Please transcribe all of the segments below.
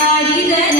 Maria.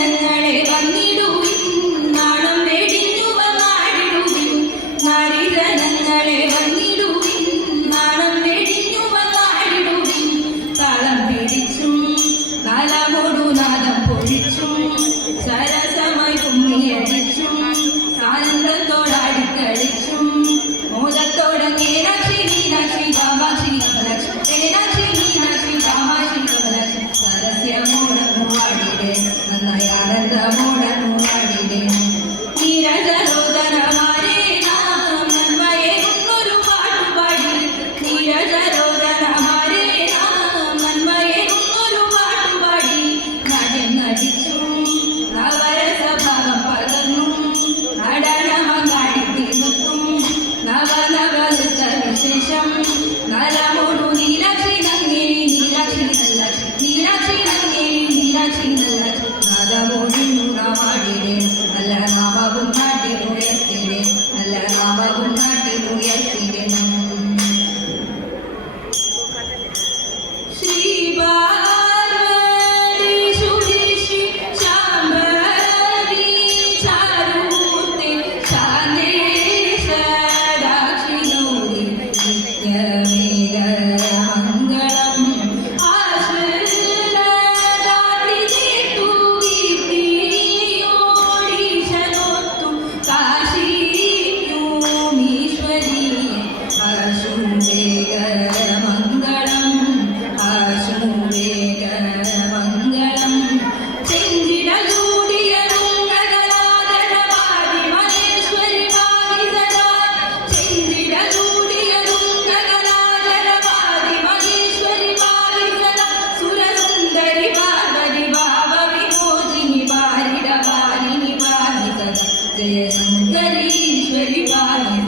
जय शङ्करीश्वरि वाणि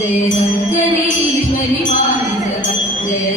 जय शङ्करीश्वरि वाणि जय